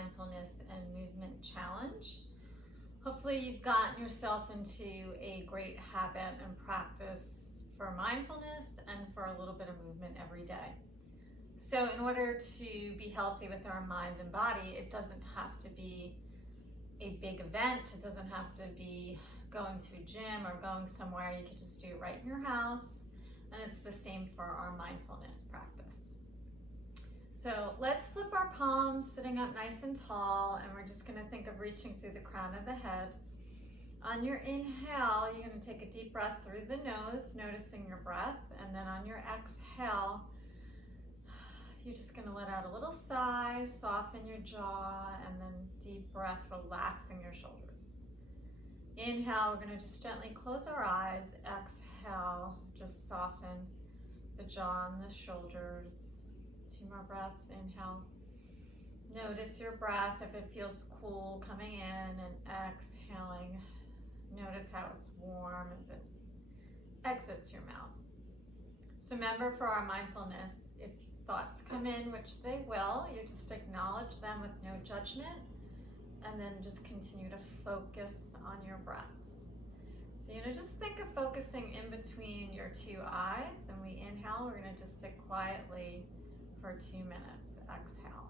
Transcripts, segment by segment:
mindfulness and movement challenge. Hopefully you've gotten yourself into a great habit and practice for mindfulness and for a little bit of movement every day. So in order to be healthy with our mind and body, it doesn't have to be a big event. It doesn't have to be going to a gym or going somewhere. You can just do it right in your house. And it's the same for our mindfulness practice. So let's flip our palms, sitting up nice and tall, and we're just gonna think of reaching through the crown of the head. On your inhale, you're gonna take a deep breath through the nose, noticing your breath, and then on your exhale, you're just gonna let out a little sigh, soften your jaw, and then deep breath, relaxing your shoulders. Inhale, we're gonna just gently close our eyes. Exhale, just soften the jaw and the shoulders. 2 more breaths, inhale. Notice your breath, if it feels cool coming in, and exhaling. Notice how it's warm as it exits your mouth. So remember, for our mindfulness, if thoughts come in, which they will, you just acknowledge them with no judgment, and then just continue to focus on your breath. So you're gonna just think of focusing in between your 2 eyes, and we inhale, we're gonna just sit quietly for 2 minutes. Exhale.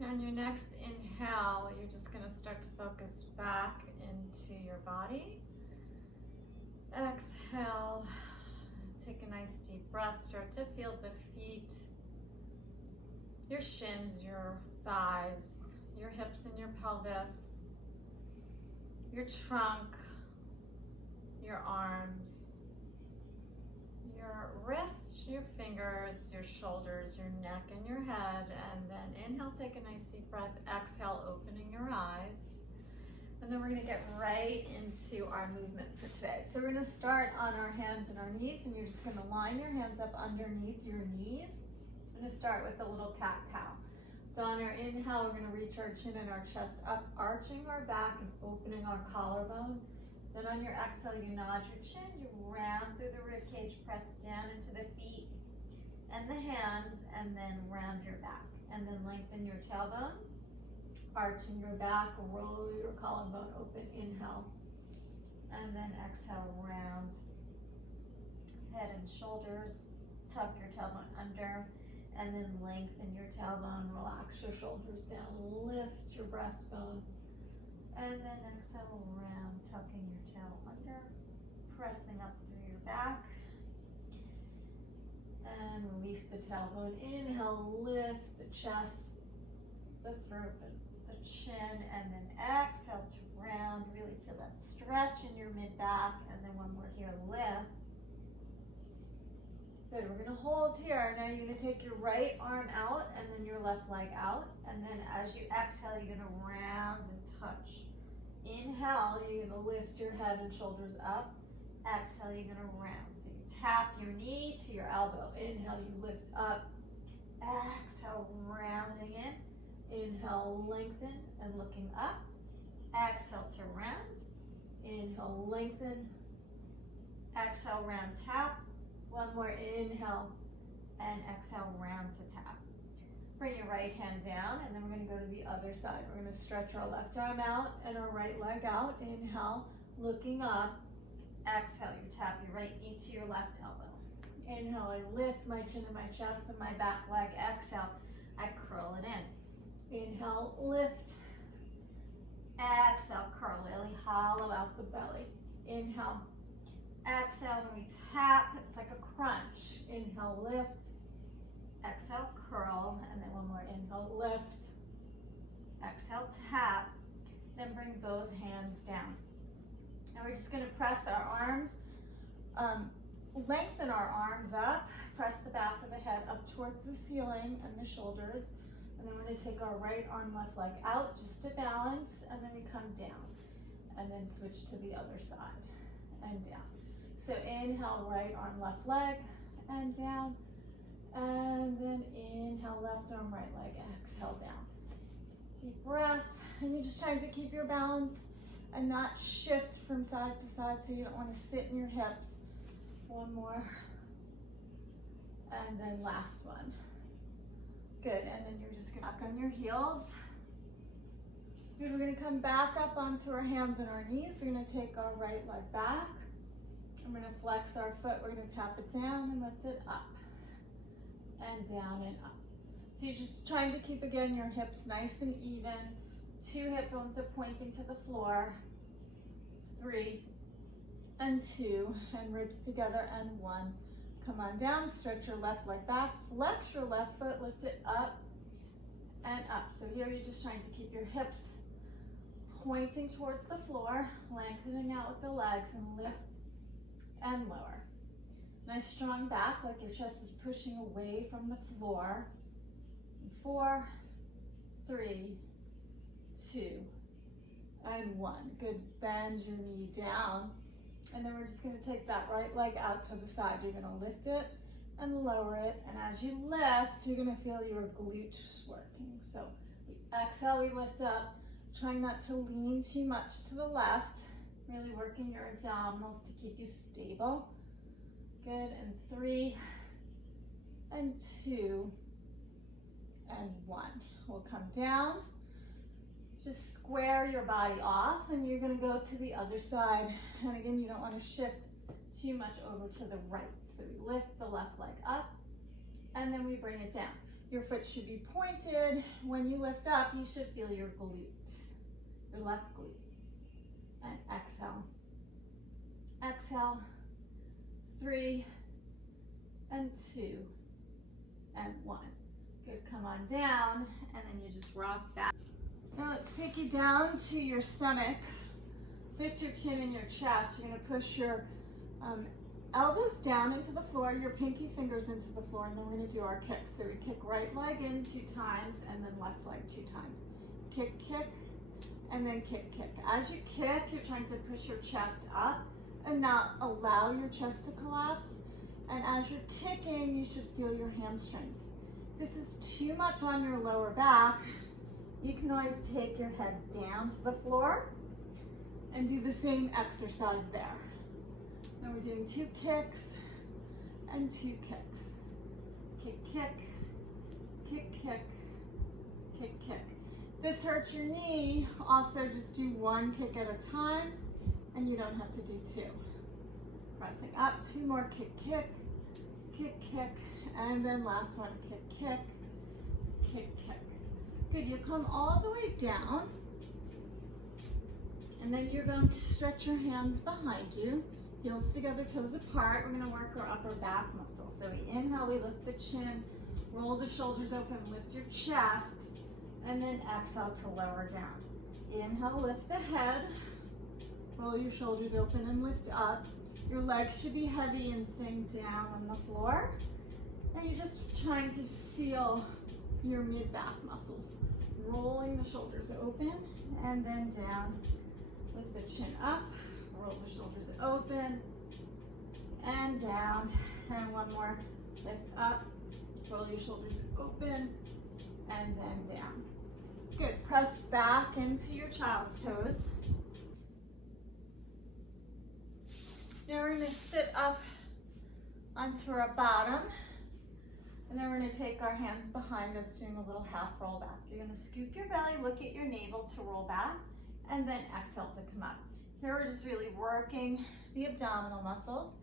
On your next inhale, you're just going to start to focus back into your body. Exhale, take a nice deep breath, start to feel the feet, your shins, your thighs, your hips and your pelvis, your trunk, your arms, your wrists, your fingers, your shoulders, your neck, and your head. And then inhale, take a nice deep breath. Exhale, opening your eyes. And then we're going to get right into our movement for today. So we're going to start on our hands and our knees, and you're just going to line your hands up underneath your knees. I'm going to start with a little cat-cow. So on our inhale, we're going to reach our chin and our chest up, arching our back and opening our collarbone. Then on your exhale, you nod your chin, you round through the rib cage, press down into the feet and the hands, and then round your back. And then lengthen your tailbone, arching your back, roll your collarbone open, inhale. And then exhale, round head and shoulders, tuck your tailbone under, and then lengthen your tailbone, relax your shoulders down, lift your breastbone, and then exhale, round, tucking your tail under, pressing up through your back, and release the tailbone. Inhale, lift the chest, the throat, the chin, and then exhale to round. Really feel that stretch in your mid-back, and then when we're here, lift. Good, we're gonna hold here. Now you're gonna take your right arm out and then your left leg out. And then as you exhale, you're gonna round and touch. Inhale, you're gonna lift your head and shoulders up. Exhale, you're gonna round. So you tap your knee to your elbow. Inhale, you lift up. Exhale, rounding in. Inhale, lengthen and looking up. Exhale to round. Inhale, lengthen. Exhale, round, tap. One more inhale and exhale, round to tap. Bring your right hand down, and then we're going to go to the other side. We're going to stretch our left arm out and our right leg out. Inhale, looking up. Exhale, you tap your right knee to your left elbow. Inhale, I lift my chin and my chest and my back leg. Exhale, I curl it in. Inhale, lift. Exhale, curl, really hollow out the belly. Inhale. Exhale, when we tap, it's like a crunch. Inhale, lift. Exhale, curl, and then one more inhale, lift. Exhale, tap. Then bring both hands down. Now we're just going to press our arms, lengthen our arms up, press the back of the head up towards the ceiling and the shoulders. And then we're going to take our right arm, left leg out just to balance, and then we come down. And then switch to the other side and down. So inhale, right arm, left leg, and down. And then inhale, left arm, right leg, exhale down. Deep breath, and you're just trying to keep your balance and not shift from side to side, so you don't want to sit in your hips. One more. And then last one. Good, and then you're just going to back on your heels. Good, we're going to come back up onto our hands and our knees. We're going to take our right leg back. I'm going to flex our foot. We're going to tap it down and lift it up and down and up. So you're just trying to keep, again, your hips nice and even. 2 hip bones are pointing to the floor. 3 and 2, and ribs together, and 1. Come on down, stretch your left leg back, flex your left foot, lift it up and up. So here you're just trying to keep your hips pointing towards the floor, lengthening out with the legs, and lift and lower. Nice strong back, like your chest is pushing away from the floor. 4, 3, 2, and 1. Good, bend your knee down. And then we're just going to take that right leg out to the side. You're going to lift it and lower it. And as you lift, you're going to feel your glutes working. So we exhale, we lift up, trying not to lean too much to the left. Really working your abdominals to keep you stable. Good, and 3, and 2, and 1. We'll come down. Just square your body off, and you're going to go to the other side. And again, you don't want to shift too much over to the right. So we lift the left leg up, and then we bring it down. Your foot should be pointed. When you lift up, you should feel your glutes, your left glute. And exhale. Exhale. 3, and 2, and 1. Good, come on down, and then you just rock back. Now let's take you down to your stomach. Lift your chin and your chest. You're going to push your elbows down into the floor, your pinky fingers into the floor, and then we're going to do our kicks. So we kick right leg in 2 times, and then left leg 2 times. Kick, kick, and then kick, kick. As you kick, you're trying to push your chest up and not allow your chest to collapse. And as you're kicking, you should feel your hamstrings. If this is too much on your lower back, you can always take your head down to the floor and do the same exercise there. Now we're doing 2 kicks and 2 kicks. Kick, kick, kick, kick, kick, kick. If this hurts your knee, also just do 1 kick at a time, and you don't have to do 2. Pressing up, 2 more, kick, kick, kick, kick, and then last one, kick, kick, kick, kick. Good, you come all the way down, and then you're going to stretch your hands behind you, heels together, toes apart. We're gonna work our upper back muscle. So we inhale, we lift the chin, roll the shoulders open, lift your chest, and then exhale to lower down. Inhale, lift the head, roll your shoulders open and lift up. Your legs should be heavy and staying down on the floor. And you're just trying to feel your mid-back muscles. Rolling the shoulders open and then down. Lift the chin up, roll the shoulders open and down. And one more, lift up, roll your shoulders open and then down. Good, press back into your child's pose. Now we're gonna sit up onto our bottom, and then we're gonna take our hands behind us, doing a little half roll back. You're gonna scoop your belly, look at your navel to roll back, and then exhale to come up. Here we're just really working the abdominal muscles.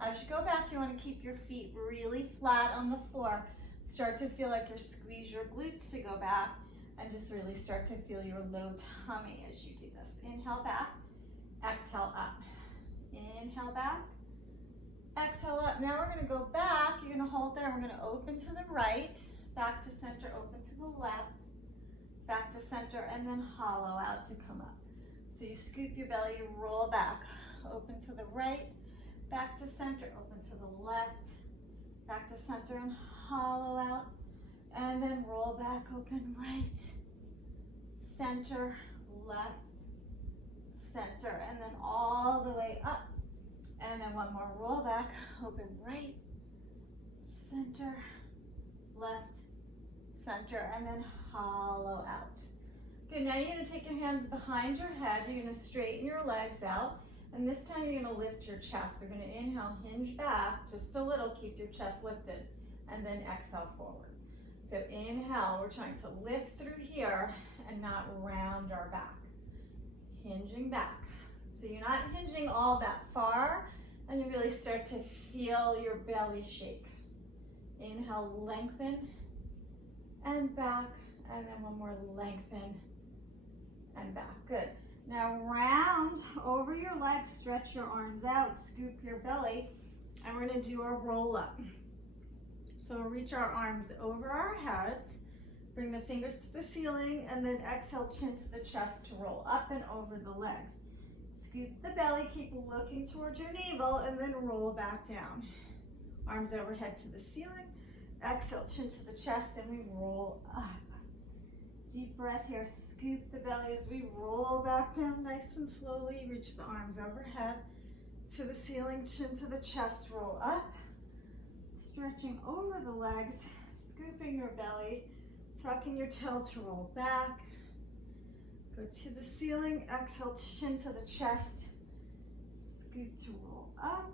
As you go back, you wanna keep your feet really flat on the floor. Start to feel like you squeeze your glutes to go back, and just really start to feel your low tummy as you do this. Inhale back, exhale up. Inhale back, exhale up. Now we're gonna go back, you're gonna hold there, we're gonna open to the right, back to center, open to the left, back to center, and then hollow out to come up. So you scoop your belly, you roll back, open to the right, back to center, open to the left, back to center, and hollow out, and then roll back, open right, center, left, center, and then all the way up. And then one more, roll back, open right, center, left, center, and then hollow out. Good, now you're gonna take your hands behind your head, you're gonna straighten your legs out, and this time you're gonna lift your chest. You're gonna inhale, hinge back, just a little, keep your chest lifted, and then exhale forward. So inhale, we're trying to lift through here and not round our back. Hinging back. So you're not hinging all that far, and you really start to feel your belly shake. Inhale, lengthen, and back, and then one more, lengthen, and back. Good. Now round over your legs, stretch your arms out, scoop your belly, and we're gonna do our roll up. So we'll reach our arms over our heads, bring the fingers to the ceiling, and then exhale, chin to the chest to roll up and over the legs. Scoop the belly, keep looking towards your navel, and then roll back down. Arms overhead to the ceiling. Exhale, chin to the chest, and we roll up. Deep breath here, scoop the belly as we roll back down nice and slowly. Reach the arms overhead to the ceiling, chin to the chest, roll up. Stretching over the legs, scooping your belly, tucking your tail to roll back. Go to the ceiling, exhale, chin to the chest, scoop to roll up,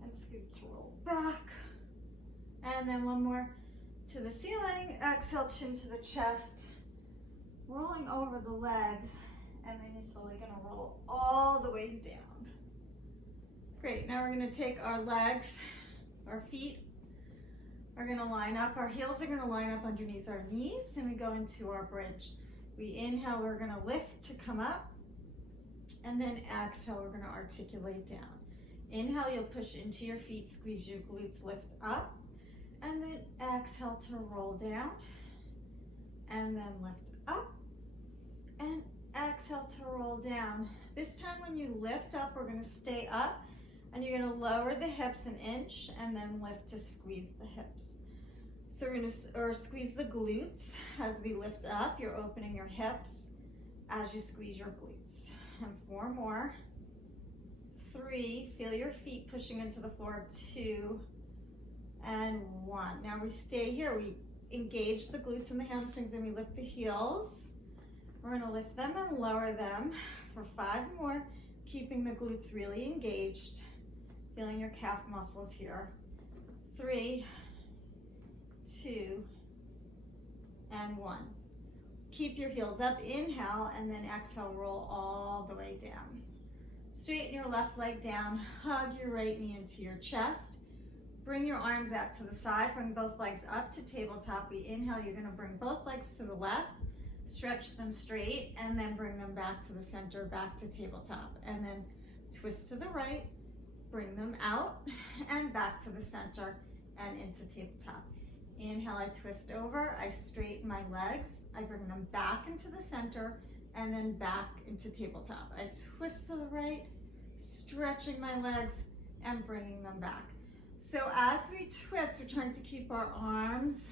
and scoop to roll back. And then one more to the ceiling, exhale, chin to the chest, rolling over the legs, and then you're slowly gonna roll all the way down. Great, now we're gonna take our legs, our feet are gonna line up, our heels are gonna line up underneath our knees, and we go into our bridge. We inhale, we're gonna lift to come up, and then exhale, we're gonna articulate down. Inhale, you'll push into your feet, squeeze your glutes, lift up, and then exhale to roll down, and then lift up, and exhale to roll down. This time when you lift up, we're gonna stay up, and you're gonna lower the hips an inch, and then lift to squeeze the hips. So we're gonna squeeze the glutes as we lift up. You're opening your hips as you squeeze your glutes. And 4 more. 3, feel your feet pushing into the floor. 2, and 1. Now we stay here. We engage the glutes and the hamstrings, and we lift the heels. We're going to lift them and lower them for 5 more, keeping the glutes really engaged, feeling your calf muscles here. 3, 2, and 1. Keep your heels up, inhale, and then exhale, roll all the way down. Straighten your left leg down, hug your right knee into your chest. Bring your arms out to the side, bring both legs up to tabletop. We inhale, you're gonna bring both legs to the left, stretch them straight, and then bring them back to the center, back to tabletop. And then twist to the right, bring them out, and back to the center, and into tabletop. Inhale, I twist over, I straighten my legs, I bring them back into the center, and then back into tabletop. I twist to the right, stretching my legs, and bringing them back. So as we twist, we're trying to keep our arms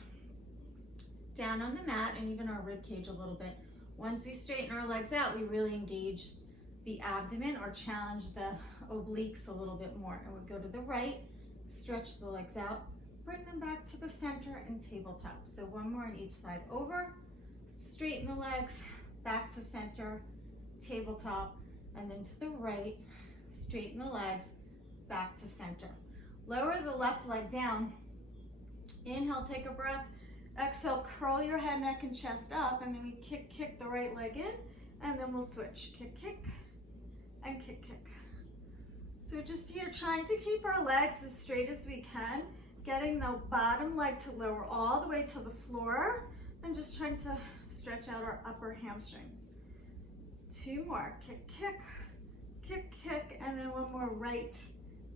down on the mat and even our rib cage a little bit. Once we straighten our legs out, we really engage the abdomen or challenge the obliques a little bit more. And we'll go to the right, stretch the legs out, bring them back to the center and tabletop. So 1 more on each side. Over, straighten the legs, back to center, tabletop, and then to the right, straighten the legs, back to center. Lower the left leg down. Inhale, take a breath. Exhale, curl your head, neck, and chest up, and then we kick the right leg in, and then we'll switch. Kick, and kick. So just here, trying to keep our legs as straight as we can, getting the bottom leg to lower all the way to the floor, and just trying to stretch out our upper hamstrings. 2 more. Kick, and then 1 more, right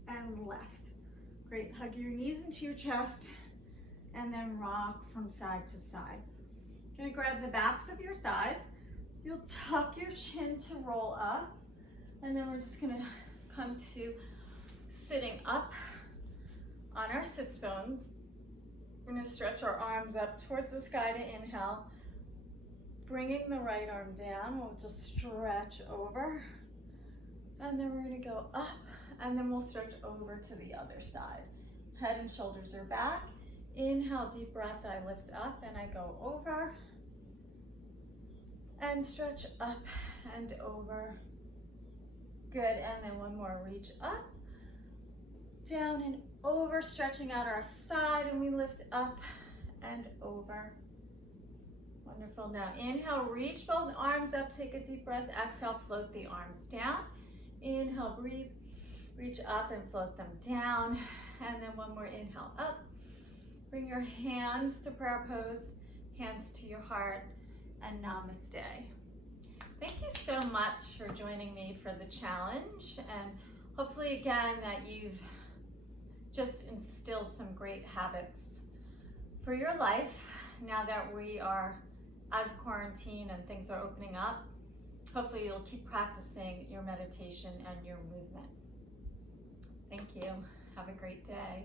and left. Great, hug your knees into your chest, and then rock from side to side. Gonna grab the backs of your thighs. You'll tuck your chin to roll up, and then we're just gonna come to sitting up on our sits bones. We're gonna stretch our arms up towards the sky to inhale, bringing the right arm down. We'll just stretch over, and then we're gonna go up, and then we'll stretch over to the other side. Head and shoulders are back. Inhale, deep breath, I lift up and I go over and stretch up and over. Good, and then 1 more, reach up, down and over, stretching out our side, and we lift up and over. Wonderful. Now inhale, reach both arms up, take a deep breath. Exhale, float the arms down. Inhale, breathe, reach up and float them down. And then 1 more, inhale up. Bring your hands to prayer pose, hands to your heart, and namaste. Thank you so much for joining me for the challenge, and hopefully again that you've just instilled some great habits for your life now that we are out of quarantine and things are opening up. Hopefully you'll keep practicing your meditation and your movement. Thank you. Have a great day.